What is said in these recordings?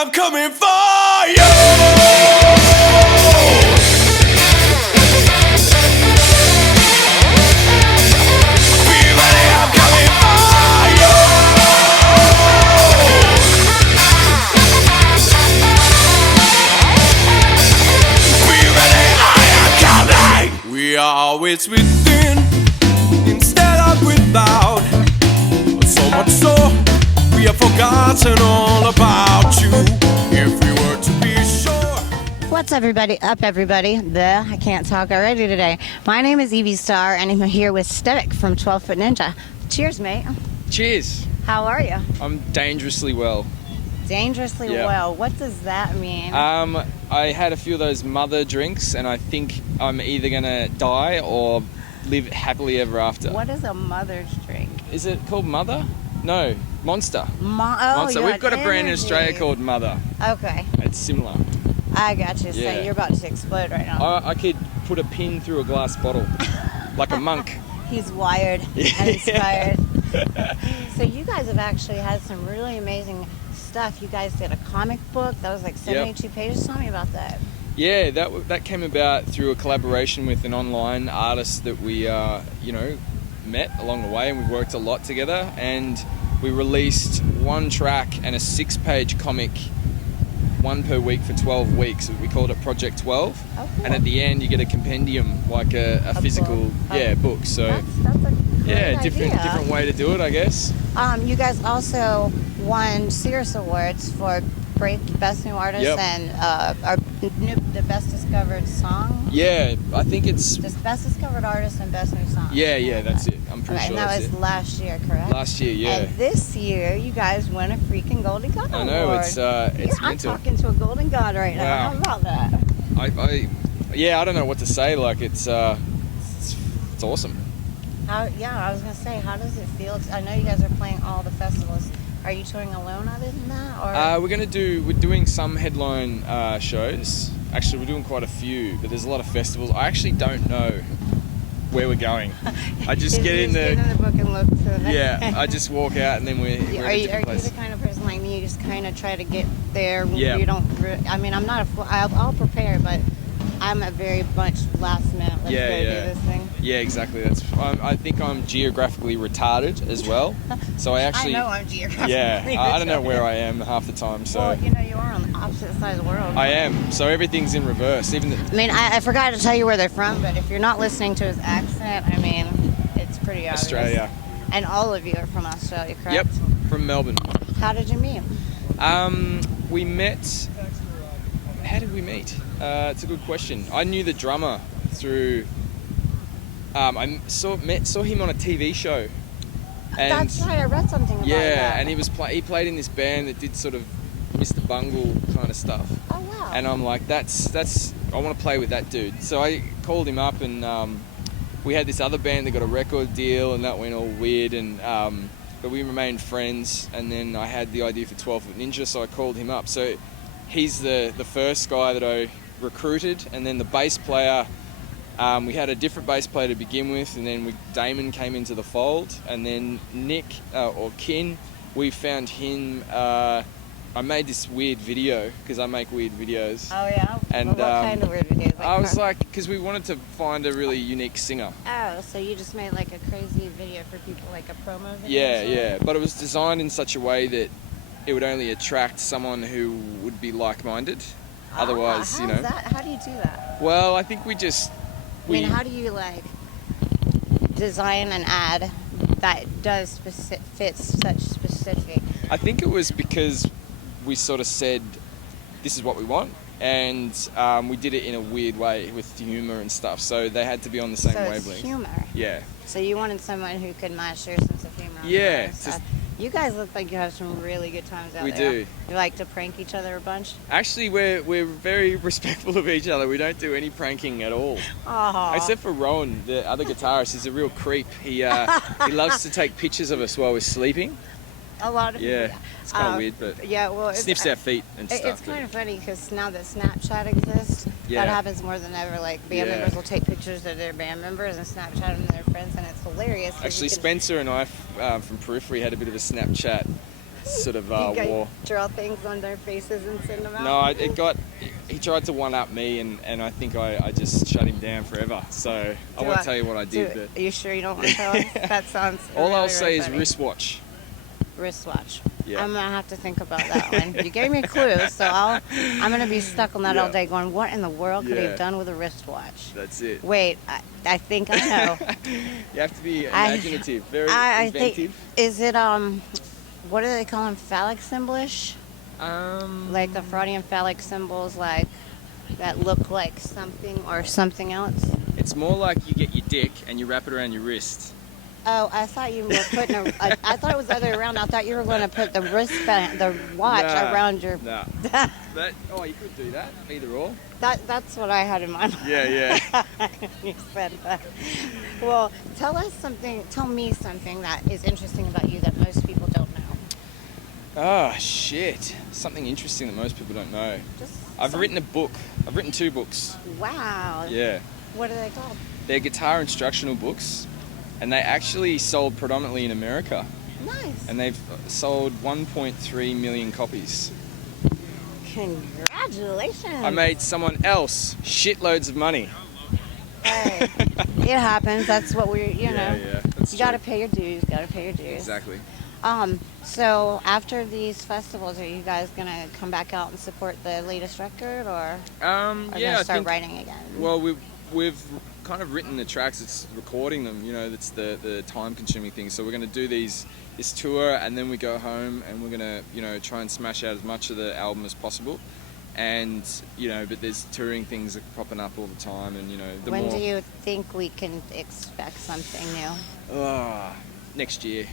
I'm coming for you. Be ready, I'm coming for you. Be ready, I am coming. We are always within instead of without. So much so, we have forgotten all about you. If we were to be sure. What's everybody? I can't talk already today. My name is Evie Star, and I'm here with Stevik from 12 Foot Ninja. Cheers, mate. Cheers. How are you? I'm dangerously well. Dangerously well. What does that mean? I had a few of those mother drinks, and I think I'm either gonna die or live happily ever after. What is a mother's drink? Is it called Mother? No, Monster. Monster. You We've got a brand in energy. Australia called Mother. Okay. It's similar. I got you. Yeah. So you're about to explode right now. I could put a pin through a glass bottle, like a monk. He's wired and inspired. So you guys have actually had some really amazing stuff. You guys did a comic book that was like 72 pages. Tell me about that. Yeah, that came about through a collaboration with an online artist that we, met along the way, and we've worked a lot together. And we released one track and a 6-page comic, one per week for 12 weeks. We called it Project 12. Oh, cool. And at the end, you get a compendium, like a physical book. So that's a great different way to do it, I guess. You guys also won Sears Awards for Best New Artist and the Best Discovered Song. Yeah, I think it's Just Best Discovered Artist and Best New Song. Yeah, that's it. I'm pretty sure and that that's was last year, correct? Last year, yeah. And this year, you guys won a freaking Golden God I know, Award. it's I'm mental. talking to a Golden God right now. Wow. How about that? I don't know what to say. Like it's awesome. I was gonna say, how does it feel? I know you guys are playing all the festivals. Are you touring alone other than that? Or? We're doing some headline shows. Actually, we're doing quite a few, but there's a lot of festivals. I actually don't know where we're going. I just get in the book and look. Yeah, I just walk out and then we're Are you at a different place. the kind of person like me? You just kind of try to get there. Yeah. You don't. I'm not I'll prepare, but I'm a very much last minute. Let's go do this thing. Yeah, exactly. I think I'm geographically retarded as well. So I actually. I know I'm geographically. Yeah, I don't know where I am half the time. So. Well, you are on the opposite side of the world. I am. So everything's in reverse. I forgot to tell you where they're from, but if you're not listening to his accent, it's pretty obvious. Australia. And all of you are from Australia, correct? Yep, from Melbourne. How did you meet? We met. How did we meet? It's a good question. I knew the drummer through. I saw him on a TV show. And that's right. I read something about that. Yeah, and he played in this band that did sort of Mr. Bungle kind of stuff. Oh wow. And I'm like, that's I want to play with that dude. So I called him up, and we had this other band that got a record deal, and that went all weird. And but we remained friends. And then I had the idea for 12 Foot Ninja, so I called him up. So he's the first guy that I recruited, and then the bass player. We had a different bass player to begin with, and then Damon came into the fold, and then Nick or Kin, we found him. I made this weird video because I make weird videos. Oh yeah. And what kind of weird videos? I was like, because we wanted to find a really unique singer. Oh, so you just made like a crazy video for people, like a promo video? Yeah, but it was designed in such a way that it would only attract someone who would be like-minded. Otherwise, how do you do that? Well, I think how do you design an ad that does fits such specific? I think it was because we sort of said, this is what we want, and we did it in a weird way with humor and stuff, so they had to be on the same wavelength. It's humor. Yeah. So you wanted someone who could match your sense of humor. Yeah. You guys look like you have some really good times out there. We do. You like to prank each other a bunch? Actually, we're very respectful of each other. We don't do any pranking at all. Aww. Except for Rowan, the other guitarist. He's a real creep. He loves to take pictures of us while we're sleeping. A lot of yeah, people. it's kind of weird, but sniffs our feet and stuff. It's kind of funny because now that Snapchat exists, that happens more than ever. Like band members will take pictures of their band members and Snapchat them to their friends, and it's hilarious. Actually, Spencer and I from Periphery had a bit of a Snapchat sort of You guys war. draw things on their faces and send them out? No, he tried to one-up me, and I think I just shut him down forever. So I won't tell you what I did. Are you sure you don't want to tell us? That sounds All really, I'll say really is funny. wristwatch. Wristwatch. Yeah. I'm gonna have to think about that one. You gave me a clue, so I'm gonna be stuck on that all day, going, "What in the world could he have done with a wristwatch?" That's it. Wait, I think I know. You have to be imaginative, very I inventive. think, is it what do they call them? Phallic symbolish? Like the Freudian phallic symbols, like that look like something or something else. It's more like you get your dick and you wrap it around your wrist. Oh, I thought you were putting I thought it was the other way around. I thought you were going to put the wristband, the watch around your. No. You could do that. Either or. That's what I had in mind. Yeah. You said that. Well, tell me something that is interesting about you that most people don't know. Oh, shit. Something interesting that most people don't know. I've written a book. I've written 2 books. Wow. Yeah. What are they called? They're guitar instructional books, and they actually sold predominantly in America. Nice. And they've sold 1.3 million copies. Congratulations. I made someone else shitloads of money. Hey, it happens. That's what we're, you know. Yeah, that's You got to true. pay your dues. Exactly. So after these festivals, are you guys gonna come back out and support the latest record, or I start think, writing again? Well, we've kind of written the tracks. It's recording them. You know, that's the time-consuming thing. So we're gonna do this tour, and then we go home, and we're gonna try and smash out as much of the album as possible. And but there's touring things that are popping up all the time, and when do you think we can expect something new? Next year.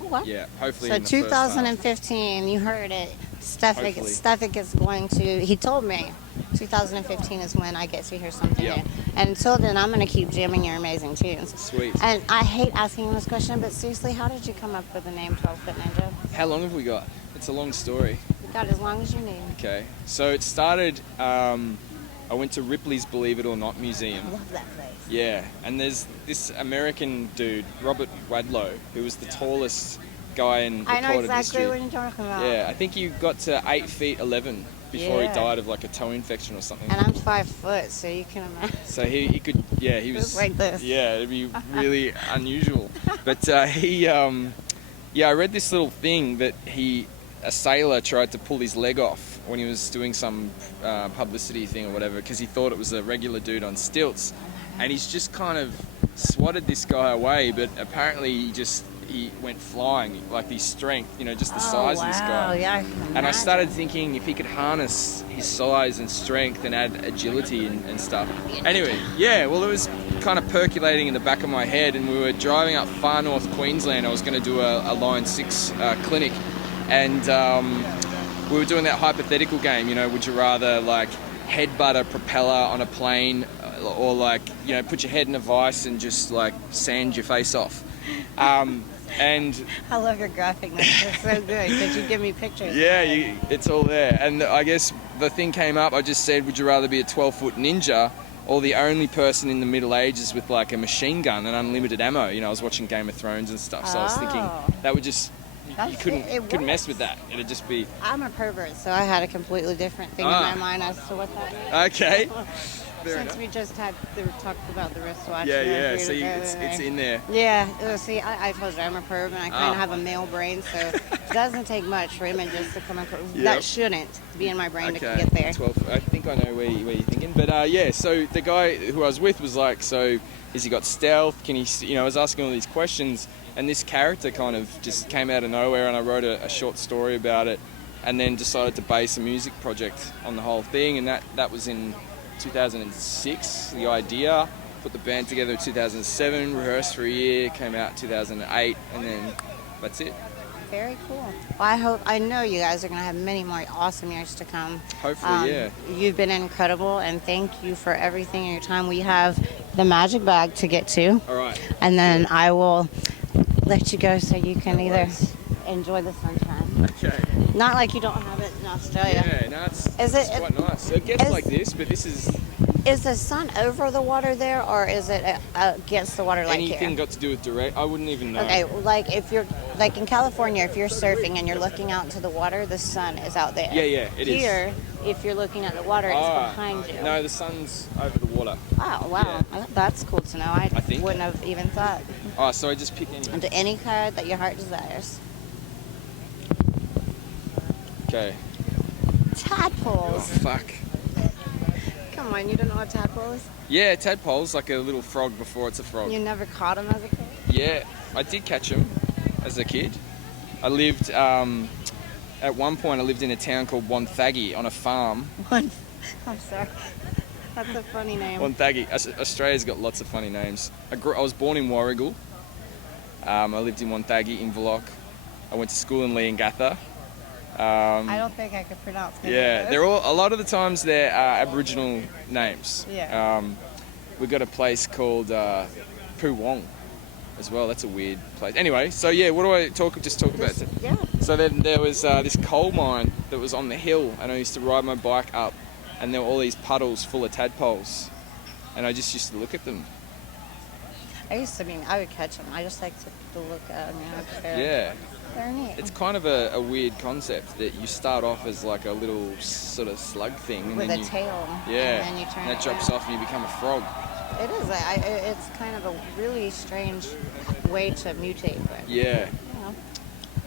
What? Yeah, hopefully. So in the first half. 2015, you heard it. Stefik is going to. He told me 2015 is when I get to hear something new. And until then, I'm going to keep jamming your amazing tunes. Sweet. And I hate asking this question, but seriously, how did you come up with the name 12 Foot Ninja? How long have we got? It's a long story. You got as long as you need. Okay, so it started. I went to Ripley's Believe It or Not museum. I love that place. Yeah, and there's this American dude, Robert Wadlow, who was the tallest guy in recorded I know exactly history. what you're talking about. Yeah, I think he got to 8 feet 11 before he Yeah. died of like a toe infection or something. And I'm 5 foot, so you can imagine. So he could, he was like this. Yeah, it'd be really unusual. But I read this little thing that a sailor tried to pull his leg off when he was doing some publicity thing or whatever, because he thought it was a regular dude on stilts, and he's just kind of swatted this guy away, but apparently he went flying, like his strength, just the size of this guy. Yeah, I can And I imagine. started thinking if he could harness his size and strength and add agility and stuff. Anyway, it was kind of percolating in the back of my head, and we were driving up far north Queensland. I was going to do a Line 6 clinic, and we were doing that hypothetical game, would you rather like headbutt a propeller on a plane or like, put your head in a vice and just like sand your face off. And I love your graphic notes. They're so good. Could you give me pictures? it's all there. And I guess the thing came up, I just said, would you rather be a 12-foot ninja or the only person in the Middle Ages with like a machine gun and unlimited ammo? I was watching Game of Thrones and stuff, so I was thinking that would just... You couldn't mess with that. It'd just be... I'm a pervert, so I had a completely different thing in my mind as to what that means. Okay. Since we just talked about the wristwatch. Yeah. See, it's in there. Yeah. See, I told you I'm a perv, and I kind of have a male brain, so it doesn't take much for images to come across. That shouldn't be in my brain to get there. 12. I think I know where you're thinking, but so the guy who I was with was like, so has he got stealth? Can he? I was asking all these questions, and this character kind of just came out of nowhere, and I wrote a short story about it, and then decided to base a music project on the whole thing, and that was in 2006, the idea. Put the band together in 2007, rehearsed for a year, came out 2008, and then that's it. Very cool. Well, I know you guys are going to have many more awesome years to come. Hopefully, yeah. You've been incredible, and thank you for everything and your time. We have the magic bag to get to. All right. And then I will let you go so you can either enjoy the sunshine. Okay. Not like you don't have it in Australia. Yeah, no, it's Is it- quite nice. It gets is- like this, but this is Is the sun over the water there, or is it against the water like Anything here? got to do with direct? I wouldn't even know. Okay, like if you're like in California, if you're surfing and you're looking out into the water, the sun is out there. Yeah, it is. Here, if you're looking at the water, it's behind you. No, the sun's over the water. Oh, wow. That's cool to know. I think. wouldn't have even thought. Oh, so I just pick any. Into any card that your heart desires. Okay. Oh, Tadpoles. fuck. Come on, you don't know what tadpole is? Yeah, tadpoles, like a little frog before it's a frog. You never caught them as a kid? Yeah, I did catch them as a kid. I lived, at one point I lived in a town called Wonthaggi on a farm. I'm sorry. That's a funny name. Wonthaggi. Australia's got lots of funny names. I was born in Warragul. I lived in Wonthaggi, Inverloch. I went to school in Leongatha. I don't think I could pronounce any Yeah, of those. they're all. A lot of the times they're Aboriginal names. Yeah. We've got a place called Poo Wong, as well. That's a weird place. Anyway, so yeah, what do I talk about? Yeah. So then there was this coal mine that was on the hill, and I used to ride my bike up, and there were all these puddles full of tadpoles, and I just used to look at them. I would catch them. I just like to look at them. Yeah. They're neat. It's kind of a weird concept that you start off as like a little sort of slug thing, and With then a tail. yeah, And then you turn that it drops around. off and you become a frog. It is. It's kind of a really strange way to mutate. But, Yeah, you know,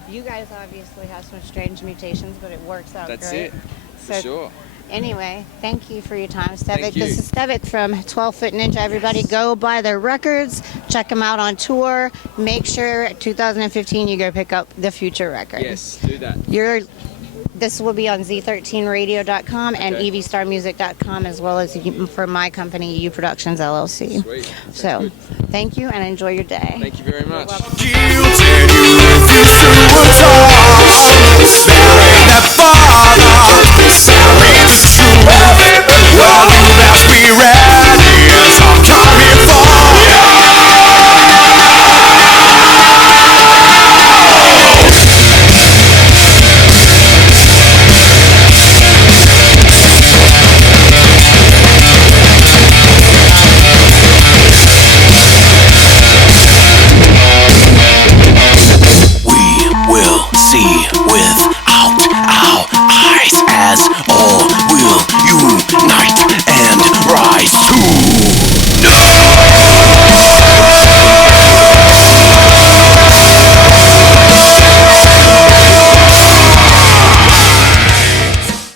you guys obviously have some strange mutations, but it works out that's great. it. So For sure. anyway, thank you for your time, Stevik. Thank you. This is Stevik from 12 Foot Ninja. Everybody go buy their records, check them out on tour. Make sure 2015 you go pick up the Future record. Yes, do that. This will be on z13radio.com and Okay. evstarmusic.com, as well as for my company, U Productions LLC. Sweet. Sounds So, good. thank you and enjoy your day. Thank you very much. Guilty, you refuse to talk. There ain't that far.